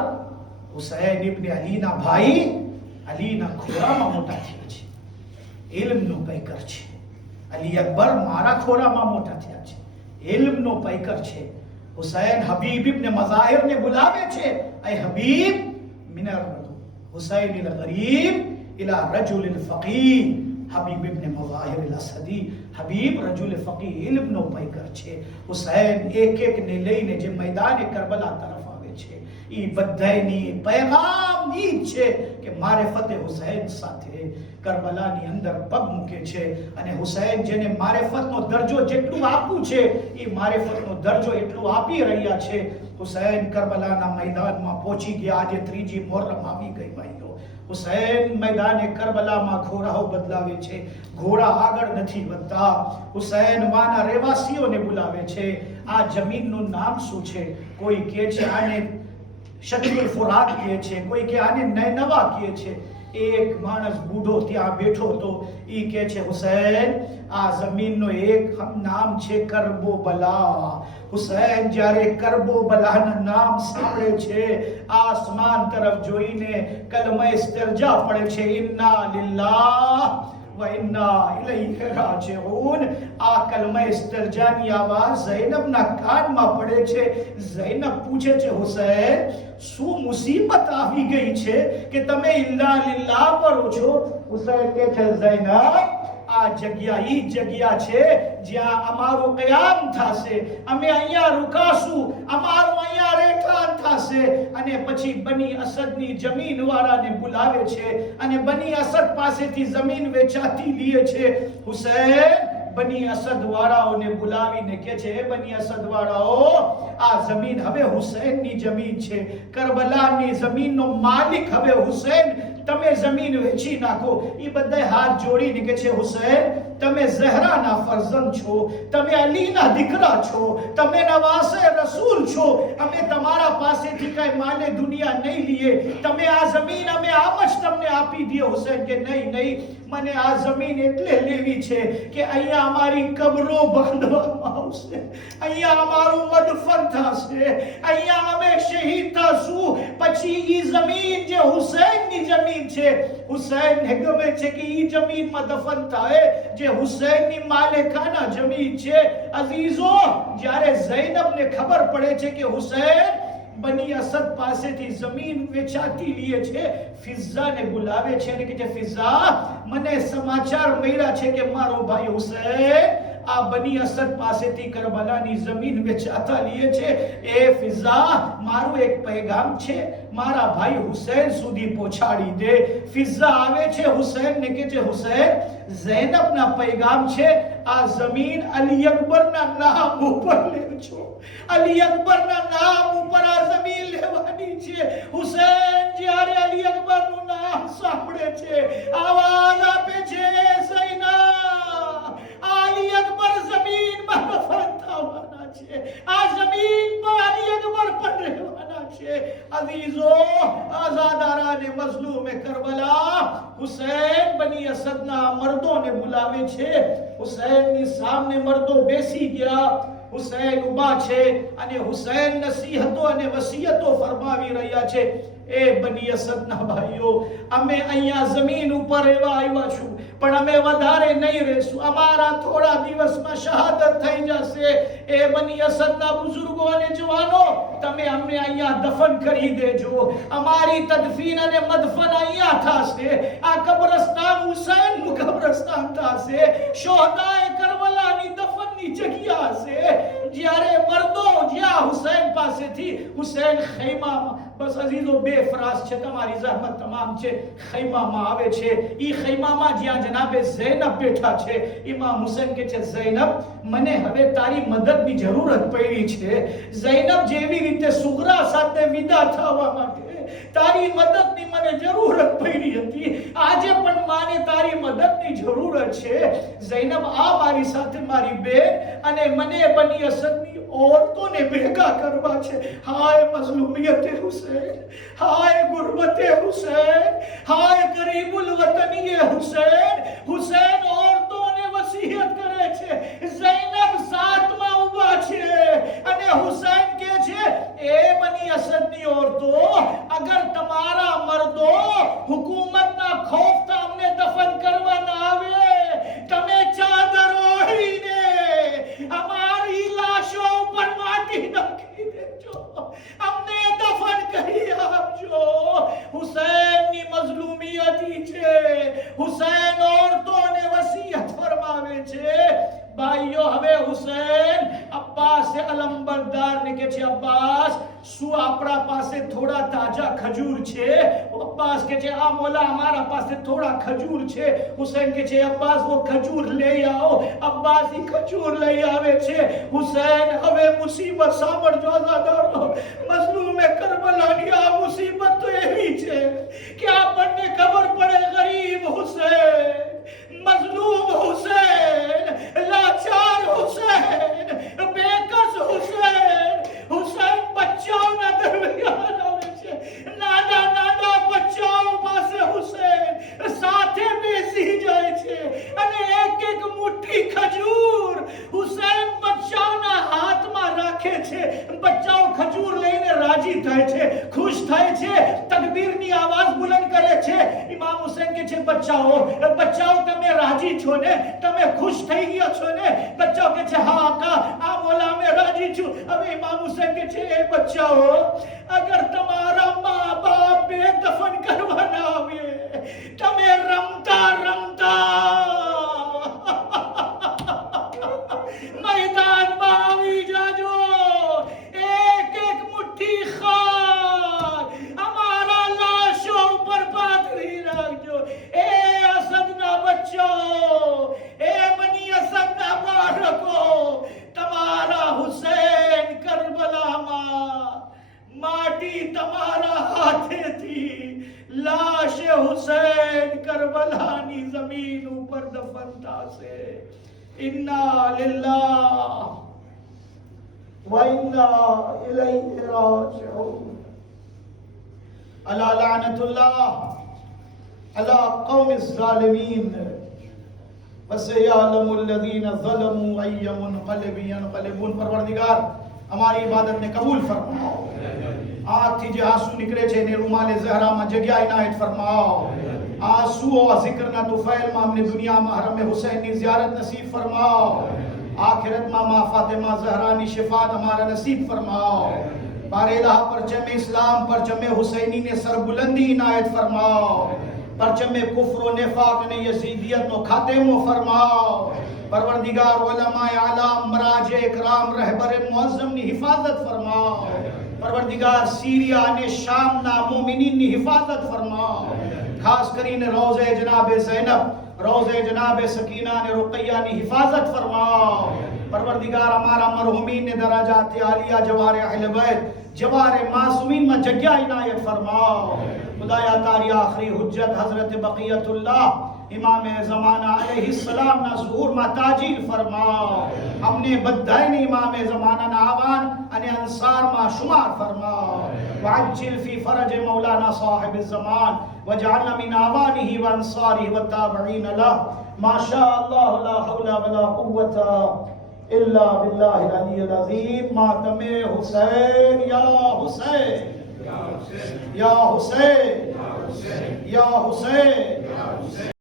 હુસૈન ઇબ્ન અલીના ભાઈ, અલીના ખોરામાં મોટા થયા છે, ઇલ્મનો પૈકર છે. અલી અકબર મારા ખોરામાં મોટા થયા છે, ઇલ્મનો પૈકર છે. હુસૈન હબીબ ઇબ્ન મઝાહિરને બોલાવે છે, એ હબીબ મિનર હુસૈન અલ ગરીબ ઇલા રજુલ ફકીહ, હબીબ ઇબ્ન મવાહિર અલ-અસદી, હબીબ રજુલ ફકીહ ઇલ્મનો પૈકર છે. હુસૈન એક એકને લઈને જે મેદાન કરબલા તરફ આવે છે, એ બધાયની પૈગામ ઈ છે કે મારિફત હુસૈન સાથે કરબલાની અંદર પગ મૂકે છે. અને હુસૈન જેને મારિફતનો દરજ્જો જેટલું આપવું છે, એ મારિફતનો દરજ્જો એટલું આપી રહ્યા છે. હુસૈન કરબલાના મેદાનમાં પહોંચી ગયા. આજે 3જી મુહર્રમ આવી ગઈ ભાઈઓ. હુસૈન મેદાને કરબલામાં ઘોડાઓ બદલાવે છે, ઘોડા આગળ નથી વધતા. હુસૈન વાના રહેવાસીઓને બોલાવે છે. આ જમીનનું નામ શું છે? કોઈ કહે છે આને શત્રુલ ફુરાત કહે છે, કોઈ કે આને નૈનવા કહે છે. એક માણસ બૂઢો ત્યાં બેઠો હતો, એ કહે છે હુસૈન આ જમીનનો એક નામ છે કરબો બલા. હુસૈન જ્યારે કરબો બલાના નામ સાંભળે છે, આસમાન તરફ જોઈને કલમા ઇસ્તિરજા પડે છે, ઇન્ના લિલ્લાહ વ ઇન્ના ઇલૈહિ રાજિઉન. આ કલમા ઇસ્તિરજાની આવાજ ઝૈનબના કાનમાં પડે છે. ઝૈનબ પૂછે છે હુસૈન શું મુસીબત આવી ગઈ છે કે તમે ઇન્ના લિલ્લાહ કરો છો? હુસૈન કહે છે ઝૈનબ આ જગ્યા ઈ જગ્યા છે જ્યાં અમારો કયામ થશે, અમે અહીંયા રોકાશું, અમારું અહીંયા રહેઠાણ થશે. અને પછી બની અસદની જમીન વાળાને બોલાવે છે અને બની અસદ પાસેથી જમીન વેચાતી લે છે. હુસૈન બની અસદ વાળાઓને બોલાવીને કહે છે, હે બની અસદ વાળાઓ, આ જમીન હવે હુસૈનની જમીન છે. કરબલાની જમીનનો માલિક હવે હુસૈન, તમે જમીન વેચી નાખો. એ બધા હાથ જોડીને કહે છે હુસૈન તમે ઝહરાના ફરઝંદ છો, તમે અલીના દીકરા છો, તમે નવાસે રસૂલ છો, અમે તમારા પાસેથી કઈ માલે દુનિયા નહીં લીએ. તમે આ જમીન અમે આમ જ તમને આપી દઈએ. હુસૈન કે નહીં નહીં, મને આ જમીન એટલે લેવી છે કે અહીંયા અમારી કબરો બાંધવામાં આવશે, અહીંયા અમારું મદફન થશે, અહીંયા અમે શહીદ થશું. પછી ઈ જમીન જે હુસૈનની જમીન છે, હુસૈનને ગમે છે કે ઈ જમીનમાં દફન થાય જે હુસૈનની માલિકાના જમીન છે. અઝીઝો, જ્યારે ઝૈનબને ખબર પડે છે કે હુસૈન બની અસદ પાસેથી જમીન વેચાતી લે છે, ફિઝાને બોલાવે છે અને કહે છે ફિઝા મને સમાચાર મળ્યા છે કે મારો ભાઈ હુસૈન આ બની અસદ પાસેથી કરબલાની જમીન વેચાતા લે છે. એ ફિઝા મારું એક પૈગામ છે, મારા ભાઈ હુસૈન સુધી પહોંચાડી દે. ફિઝા આવે છે હુસૈન ને કહે છે હુસૈન ઝૈનબના પૈગામ છે, આ જમીન અલી અકબરના નામ ઉપર લેજો, અલી અકબરના નામ ઉપર આ જમીન લેવાની છે. હુસૈન જ્યારે અલી અકબરનું નામ સાંભળે છે, આવાજ આપે છે ઝૈનબ અલી અકબર જમીનમાં દફન થવાના છે, આ જમીન પર અલી અકબર પણ રહેવાના છે. અઝીઝો, આઝાદારાને મઝલૂમ કરબલા હુસૈન બની અસદના મર્દોને બોલાવે છે. હુસૈનની સામે મર્દો બેસી ગયા. હુસૈન ઉભા છે અને હુસૈન નસીહતો અને વસિયતો ફરમાવી રહ્યા છે. એ બની અસદના ભાઈઓ, અમે અહીંયા જમીન ઉપર રહેવા આવ્યા છું, પણ અમે વધારે નહીં રહેશું, અમારા થોડા દિવસમાં શહાદત થઈ જશે. એ બની અસદના બુઝુર્ગો અને જવાનો, તમે અમને અહીંયા દફન કરી દેજો, અમારી તદફીન અને મદફન અહીંયા થશે. આ કબ્રસ્તાન હુસૈનનું કબ્રસ્તાન થશે, શોહદાએ કરબલાની દફનની જગ્યા હશે. જ્યારે મર્દો જ્યાં હુસૈન પાસેથી હુસૈન ખૈમામાં, બસ અઝીઝો બે ફરાસ છે, તમારી જહેમત તમામ છે, ખૈમામાં આવે છે. ઈ ખૈમામાં જ્યાં જનાબે ઝૈનબ બેઠા છે, ઇમામ હુસૈન કહે છે ઝૈનબ મને હવે તારી મદદની જરૂરત પડી છે. ઝૈનબ જેવી રીતે સુગરા સાથે વિદા થવા માટે તારી મદદની મને જરૂરત પડી હતી, આજે પણ માને તારી મદદની જરૂરત છે. ઝૈનબ આ મારી સાથે મારી બેન અને મને બની અસદની औरतों ભેગા કરવા છે. હાય મઝલૂમિયત હુસૈન, હાય ગુરબત હુસૈન, હાય ગરીબુલ વતની હુસૈન. હુસૈન औरतों વસીયત કરે છે. ઝૈનબ સાથમાં ઊભા છે અને હુસૈન કહે છે એ બની અસદની औरतो, અગર તમારા મર્દો હુકુમતના ખૌફથી અમને દફન કરવા ના આવે, તમે ચાદર ઓઢીને અમારી લાશો ઉપર માટી નાખી દેજો, અમને દફન કરી આપજો. હુસૈનની મઝલૂમિયત છે. હુસૈન औरतों ભાઈઓ હવે હુસૈન અબ્બાસે અલંબરદાર ને કે છે અબ્બાસ શું આપણા પાસે થોડા તાજા ખજૂર છે? અબ્બાસ કે છે આ મોલા અમારા પાસે થોડા ખજૂર છે. હુસૈન કે છે અબ્બાસ वो ખજૂર લઈ આવો. અબ્બાસ ઈ ખજૂર લઈ આવે છે. હુસૈન હવે મુસીબત સાંભળજો આઝાદારો. મઝલૂમ કરબલાની આ મુસીબત તો એવી છે કે આપણને ખબર પડે ગરીબ હુસૈન, મઝલૂમ હુસૈન, લાચાર હુસૈન, બેકસ હુસૈન. હુસૈન બચ્ચાઓના દરમિયાન આવે છે. નાના નાના બચ્ચાઓ પાસે હુસૈન સાથે બેસી જાય છે અને એક એક મુઠ્ઠી ખજૂર હુસૈન બચ્ચાઓના હાથમાં રાખે છે. બચ્ચાઓ ખજૂર લઈને રાજી થાય છે, ખુશ થાય છે, તકબીરની આવાજ બુલંદ કરે છે. ઇમામ હુસૈન કે છે બચ્ચાઓ તમે રાજી છો ને, તમે ખુશ થઈ ગયા છો ને? બચ્ચાઓ કે છે હા આકા આ મોલા મેં રાજી છું. હવે ઇમામ હુસૈન કે છે એ બચ્ચાઓ અગર તમારા મા બાપ બેદફન કરવાના આવે તમે રમતા રમતા मैदाનમાં આવી જાજો. એક એક મુઠ્ઠી ખાક અમારા લાશો ઉપર પાથરી રાખજો. એ અસદના બચ્ચાઓ, એ બની અસદના બાળકો, તમારા હુસૈન કરબલામાં માટી તમારા હાથેથી લાશ હુસૈન કરબલાની જમીન ઉપર દફન થશે. ઇન્ના લિલ્લાહ વ ઇન્ના ઇલૈહિ રાજિઉન. અલા લાનતુલ્લાહ અલા કૌમિઝ ઝાલિમીન વસયઅલમુ અલ્લઝીના ઝલમુ અય્ય મુનक़લિબિન યનक़લિબૂન. પરવરદિગાર हमारी इबादत ने कबूल फरमाओ. आँख જે આંસુ નીકળે છે ને રૂમાલે ઝહરામાં જગ્યા ઇનાયત ફરમાઓ. આંસુઓ ઝિક્રના તુફૈલમાં અમને દુનિયામાં હરમે હુસૈનની ઝિયારત નસીબ ફરમાઓ. આખિરતમાં મા ફાતિમા ઝહરાની શિફાત અમારા નસીબ ફરમાઓ. બારેલાહ પરચમ ઇસ્લામ પરચમ હુસૈની ને સરબુલંદી ઇનાયત ફરમાઓ. પરચમ કુફર વ નિફાક ને યઝીદિયત નો ખાતમો ફરમાઓ. परवरदिगार उलमाए आलाम मराज इकराम रहबर मुअज्जम ની હિફાજત ફરમાઓ. પરવરદિગાર सीरिया અને શામના મોમિનીનની હિફાજત ફરમાઓ. ખાસ કરીને રોઝે જનાબ ઝૈનબ, રોઝે જનાબ સકીના અને रुक़ैया ની હિફાજત ફરમાઓ. પરવરદિગાર અમારા મરહુમીન ને દરાજાત આલિયા જવારે અહલે बैत, जवारे मासूमीन में जगह इनायत फरमाओ. खुदाया तारी आखिरी हुज्जत हजरत बक़ियतुल्लाह इमाम ज़माना अलैहिस्सलाम ना ज़ुहूर में ताजील फरमाओ. हमने बद्दाईनी इमाम ज़माना ना आवान अने अंसार में शुमार फरमाओ. वअज्जिल फी फरज मौलाना साहिब ज़मान वजअलना मिन आवानिही व अंसारिही व ताबिईन लह. माशा अल्लाह ला हौला वला कुव्वता इल्ला बिल्लाहिल अलील अज़ीम. मातमे हुसैन या हुसैन या हुसैन या हुसैन.